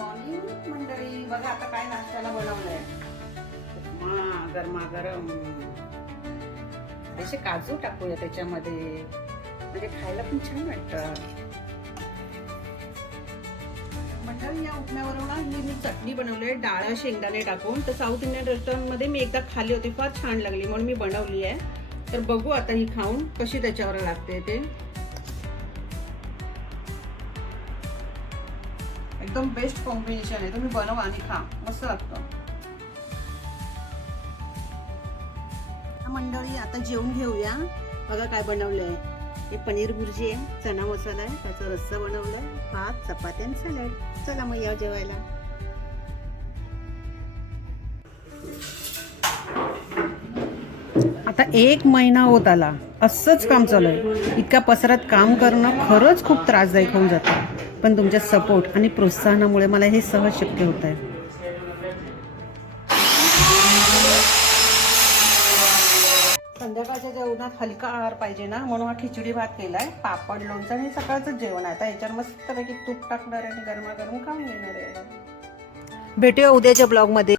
Morning मंडळी. बघा आता काय नाश्त्याला बनवलंय. उपमा गरमागरम. असे काजू टाकूया त्याच्यामध्ये, म्हणजे खायला पण छान वाटतं. मंडळी या उपम्यावर ही मी चटणी बनवली डाळ शेंगदाणे टाकून. तर साऊथ इंडियन रेस्टॉरंट मध्ये मी एकदा खाल्ली होती, फार छान लागली म्हणून मी बनवली आहे. तर बघू आता ही खाऊन कशी त्याच्यावर लागते ते. एकदम बेस्ट कॉम्बिनेशन आहे. तुम्ही बनवा आणि खा, मस्त लागतं. मंडळी आता जेवून घेऊया. बघा काय बनवलंय. हे पनीर भुर्जी आहे, चना मसाला आहे, त्याचा रस्सा बनवलाय, भात चपाती आणि सॅलड. चला मग या जेवायला. आता 1 महिना होत आला असंच काम चालू आहे. इतक्या पसरात काम करणं खरंच खूप त्रासदायक होऊन जातं. पण तुमच्या सपोर्ट आणि प्रोत्साहनामुळे मला हे सहज शक्य होत आहे. संध्याकाळच्या जेवणात हलका आहार पाहिजे ना, म्हणून हा खिचडी भात केलाय, पापड लोणचं आणि सकाळचं जेवण आहे. आता याच्यावर मस्तपैकी तूप टाकणार आहे आणि गरमागरम खाऊन घेणार आहे. भेटूया उद्याच्या ब्लॉग मध्ये.